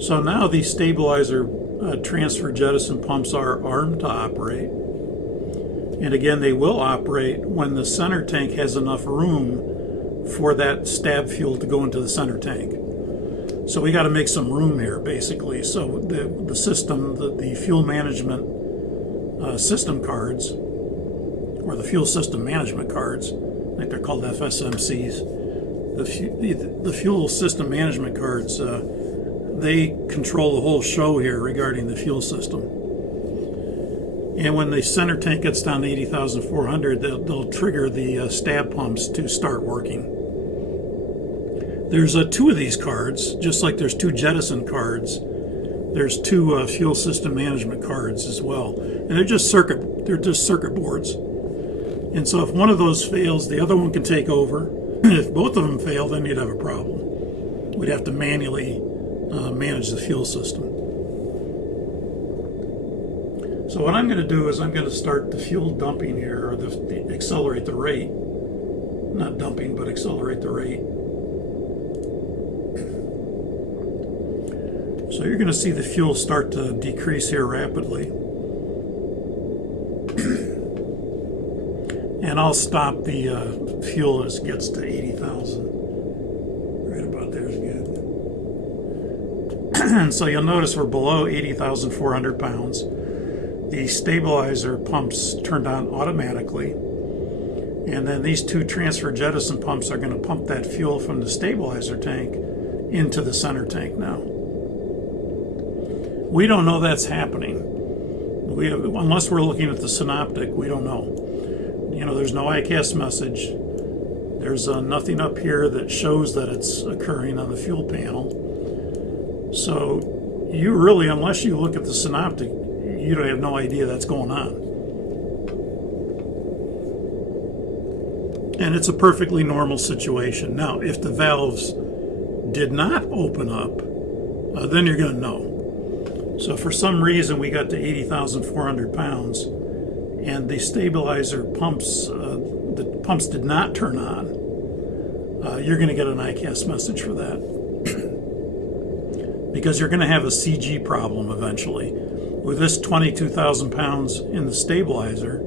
So now these stabilizer transfer jettison pumps are armed to operate. And again, they will operate when the center tank has enough room for that stab fuel to go into the center tank. So we got to make some room here, basically. So the system, the fuel management system cards, or the fuel system management cards, I think they're called FSMCs. The fuel system management cards, they control the whole show here regarding the fuel system. And when the center tank gets down to 80,400, they'll trigger the stab pumps to start working. There's two of these cards, just like there's two jettison cards. There's two fuel system management cards as well, and they're just circuit boards. And so if one of those fails, the other one can take over. If both of them fail, then you'd have a problem. We'd have to manually manage the fuel system. So what I'm going to do is I'm going to start the fuel dumping here, or accelerate the rate. Not dumping, but accelerate the rate. So you're going to see the fuel start to decrease here rapidly. And I'll stop the fuel as it gets to 80,000. Right about there is good. And so you'll notice we're below 80,400 pounds. The stabilizer pumps turned on automatically. And then these two transfer jettison pumps are going to pump that fuel from the stabilizer tank into the center tank now. We don't know that's happening. Unless we're looking at the synoptic, we don't know. You know, there's no ICAS message. There's nothing up here that shows that it's occurring on the fuel panel. So you really, unless you look at the synoptic, you don't have no idea that's going on. And it's a perfectly normal situation. Now, if the valves did not open up, then you're going to know. So for some reason we got to 80,400 pounds and the stabilizer pumps, the pumps did not turn on, you're going to get an ICAS message for that. Because you're going to have a CG problem eventually. With this 22,000 pounds in the stabilizer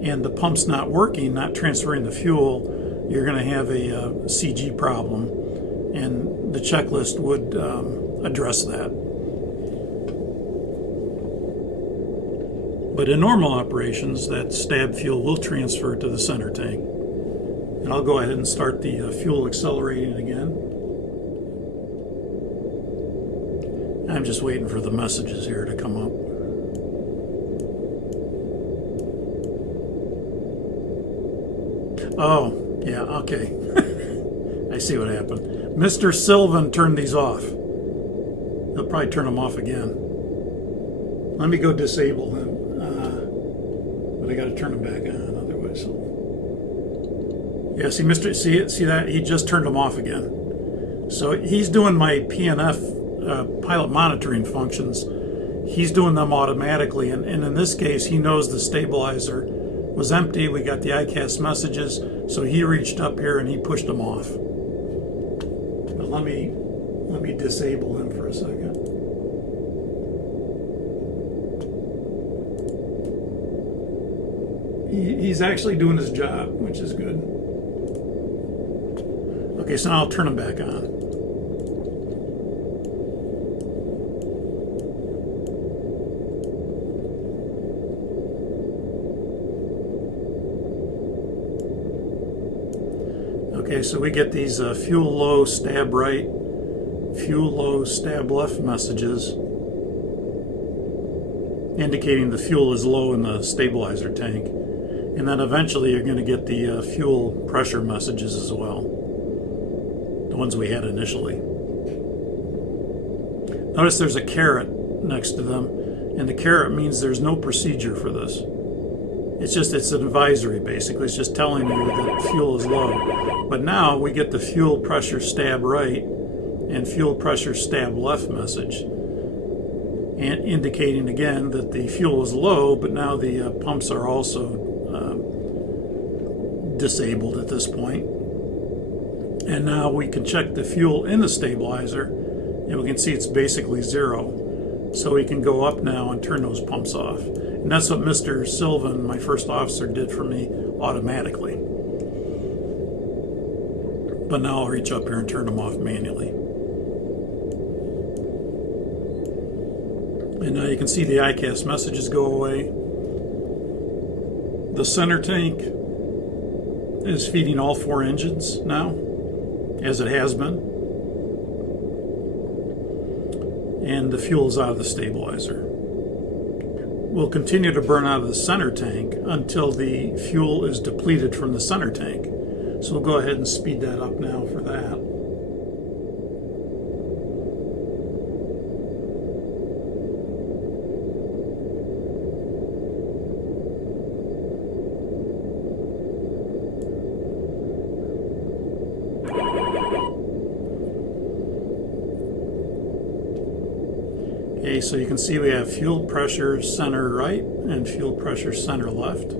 and the pump's not working, not transferring the fuel, you're going to have a CG problem, and the checklist would address that. But in normal operations, that stab fuel will transfer to the center tank. And I'll go ahead and start the fuel accelerating again. I'm just waiting for the messages here to come up. Oh, yeah, okay. I see what happened. Mr. Sylvan turned these off. He'll probably turn them off again. Let me go disable them. But I got to turn them back on otherwise. Yeah, see that? He just turned them off again. So he's doing my PNF pilot monitoring functions. He's doing them automatically, and in this case, he knows the stabilizer was empty. We got the ICAS messages, so he reached up here and he pushed them off. But let me disable him for a second. He's actually doing his job, which is good. Okay, so now I'll turn him back on. Okay, so we get these fuel low, stab right, fuel low, stab left messages indicating the fuel is low in the stabilizer tank. And then eventually you're going to get the fuel pressure messages as well, the ones we had initially. Notice there's a caret next to them, and the caret means there's no procedure for this. It's an advisory basically. It's just telling you that fuel is low. But now we get the fuel pressure stab right and fuel pressure stab left message, and indicating again that the fuel is low, but now the pumps are also disabled at this point. And now we can check the fuel in the stabilizer, and we can see it's basically 0. So we can go up now and turn those pumps off. And that's what Mr. Sylvan, my first officer, did for me automatically. But now I'll reach up here and turn them off manually. And now you can see the ICAS messages go away. The center tank is feeding all 4 engines now, as it has been. And the fuel is out of the stabilizer. We'll continue to burn out of the center tank until the fuel is depleted from the center tank. So we'll go ahead and speed that up now for that. Okay, so you can see we have fuel pressure center right and fuel pressure center left.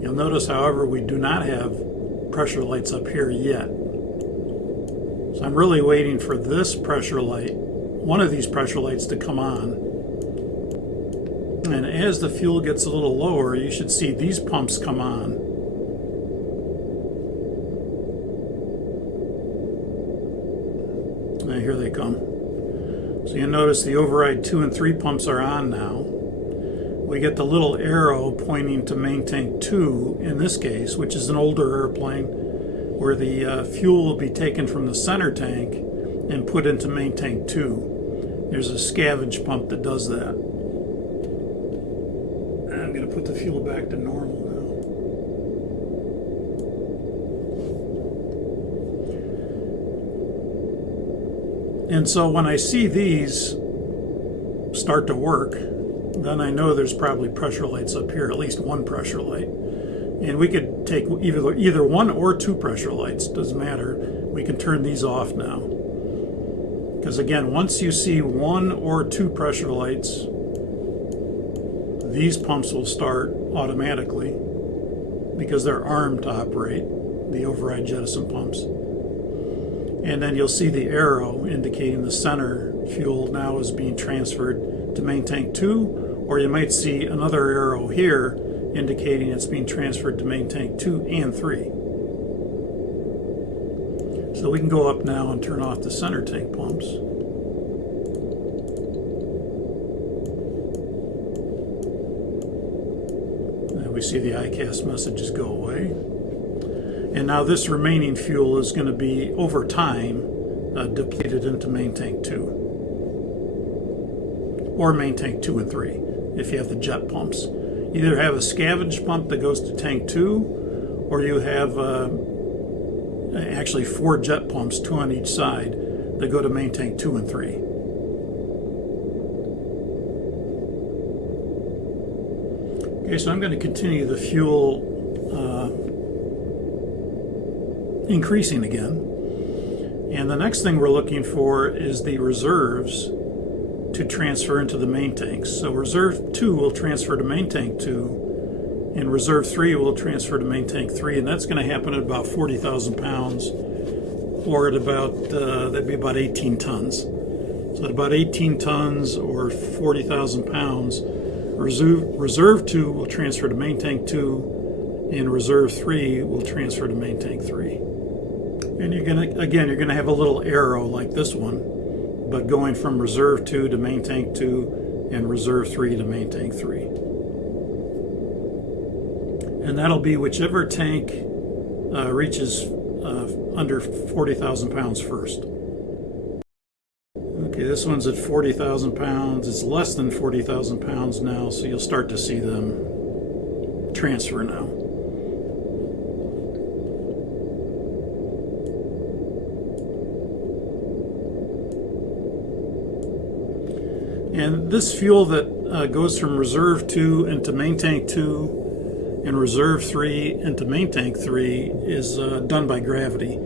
You'll notice, however, we do not have pressure lights up here yet. So I'm really waiting for this pressure light, one of these pressure lights, to come on. And as the fuel gets a little lower, you should see these pumps come on. And here they come. So you notice the override 2 and 3 pumps are on now. We get the little arrow pointing to main tank 2 in this case, which is an older airplane, where the fuel will be taken from the center tank and put into main tank 2. There's a scavenge pump that does that. And I'm going to put the fuel back to normal now. And so when I see these start to work, then I know there's probably pressure lights up here, at least one pressure light. And we could take either 1 or 2 pressure lights, doesn't matter. We can turn these off now. Because again, once you see 1 or 2 pressure lights, these pumps will start automatically because they're armed to operate, the override jettison pumps. And then you'll see the arrow indicating the center fuel now is being transferred to main tank 2, or you might see another arrow here indicating it's being transferred to main tank 2 and 3. So we can go up now and turn off the center tank pumps. And we see the ICAS messages go away. And now this remaining fuel is going to be, over time, depleted into main tank 2. Or main tank 2 and 3, if you have the jet pumps. You either have a scavenge pump that goes to tank 2, or you have actually 4 jet pumps, 2 on each side, that go to main tank 2 and 3. Okay, so I'm going to continue the fuel increasing again. And the next thing we're looking for is the reserves to transfer into the main tanks. So reserve 2 will transfer to main tank 2, and reserve 3 will transfer to main tank 3, and that's going to happen at about 40,000 pounds, or at about, that'd be about 18 tons. So at about 18 tons or 40,000 pounds, reserve 2 will transfer to main tank 2, and reserve 3 will transfer to main tank 3. And you're gonna have a little arrow like this one, but going from reserve 2 to main tank 2 and reserve 3 to main tank 3. And that'll be whichever tank reaches under 40,000 pounds first. Okay, this one's at 40,000 pounds. It's less than 40,000 pounds now, so you'll start to see them transfer now. And this fuel that goes from reserve 2 into main tank 2 and reserve 3 into main tank 3 is done by gravity.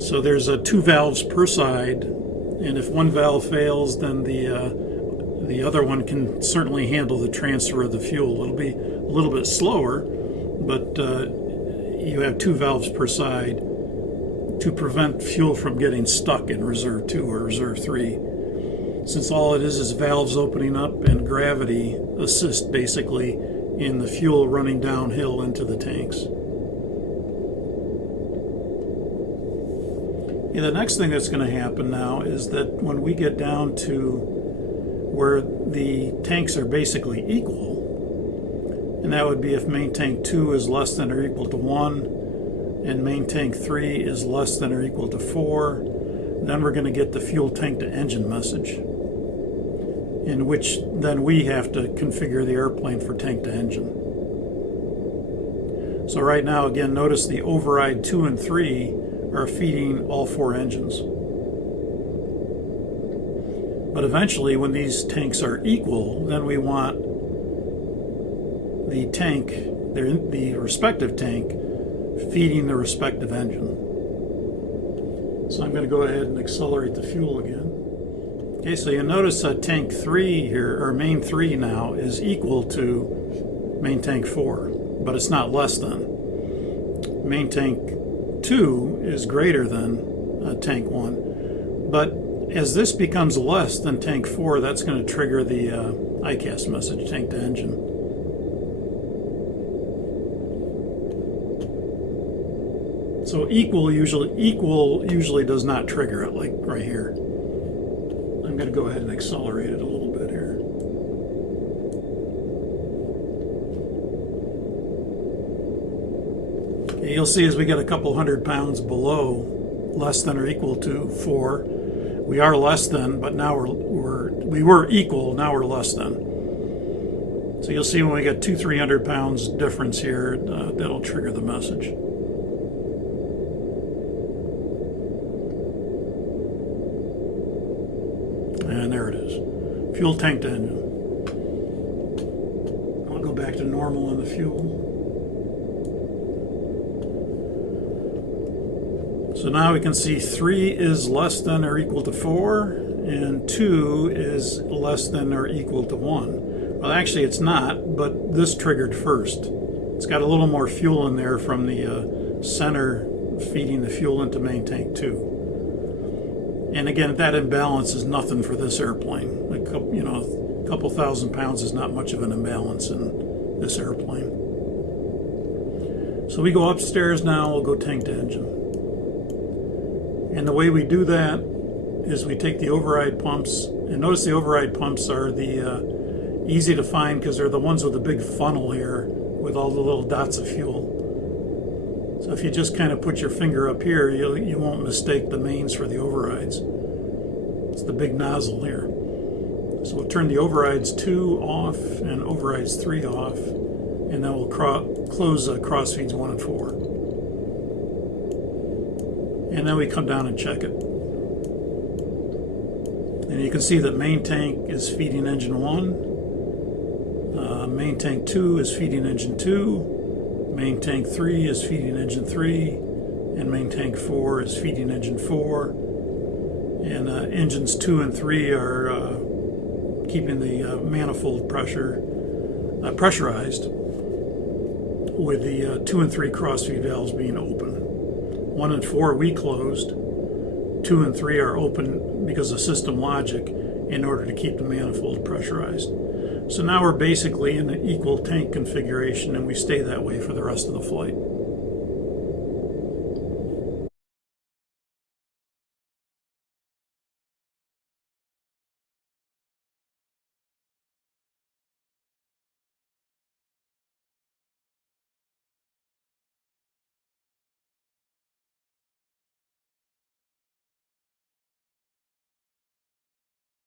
So there's 2 valves per side, and if one valve fails, then the other one can certainly handle the transfer of the fuel. It'll be a little bit slower, but you have 2 valves per side to prevent fuel from getting stuck in reserve 2 or reserve 3. Since all it is valves opening up and gravity assist basically in the fuel running downhill into the tanks. The next thing that's going to happen now is that when we get down to where the tanks are basically equal, and that would be if main tank 2 is less than or equal to 1 and main tank 3 is less than or equal to 4, then we're going to get the fuel tank to engine message, in which then we have to configure the airplane for tank to engine. So right now, again, notice the override 2 and 3 are feeding all 4 engines. But eventually, when these tanks are equal, then we want the tank, the respective tank, feeding the respective engine. So I'm going to go ahead and accelerate the fuel again. Okay, so you notice that tank 3 here, or main 3 now, is equal to main tank 4, but it's not less than. Main tank 2 is greater than tank 1, but as this becomes less than tank 4, that's going to trigger the ICAS message, tank to engine. So equal usually does not trigger it, like right here. I'm going to go ahead and accelerate it a little bit here. Okay, you'll see as we get a couple 100 pounds below less than or equal to 4, we are less than, but now we were equal, now we're less than. So you'll see when we get 200-300 pounds difference here, that'll trigger the message. And there it is, fuel tank to engine. I'll go back to normal on the fuel. So now we can see 3 is less than or equal to 4, and 2 is less than or equal to 1. Well, actually it's not, but this triggered first. It's got a little more fuel in there from the center feeding the fuel into main tank 2. And again, that imbalance is nothing for this airplane. A couple thousand pounds is not much of an imbalance in this airplane. So we go upstairs now, we'll go tank to engine. And the way we do that is we take the override pumps, and notice the override pumps are the easy to find because they're the ones with the big funnel here with all the little dots of fuel. So if you just kind of put your finger up here, you won't mistake the mains for the overrides. It's the big nozzle here. So we'll turn the overrides 2 off and overrides 3 off, and then we'll close cross feeds 1 and 4. And then we come down and check it. And you can see that main tank is feeding engine 1, main tank 2 is feeding engine 2, main tank 3 is feeding engine 3, and main tank 4 is feeding engine 4. And engines 2 and 3 are keeping the manifold pressure pressurized, with the 2 and 3 crossfeed valves being open. 1 and 4 we closed, 2 and 3 are open because of system logic in order to keep the manifold pressurized. So now we're basically in an equal tank configuration, and we stay that way for the rest of the flight.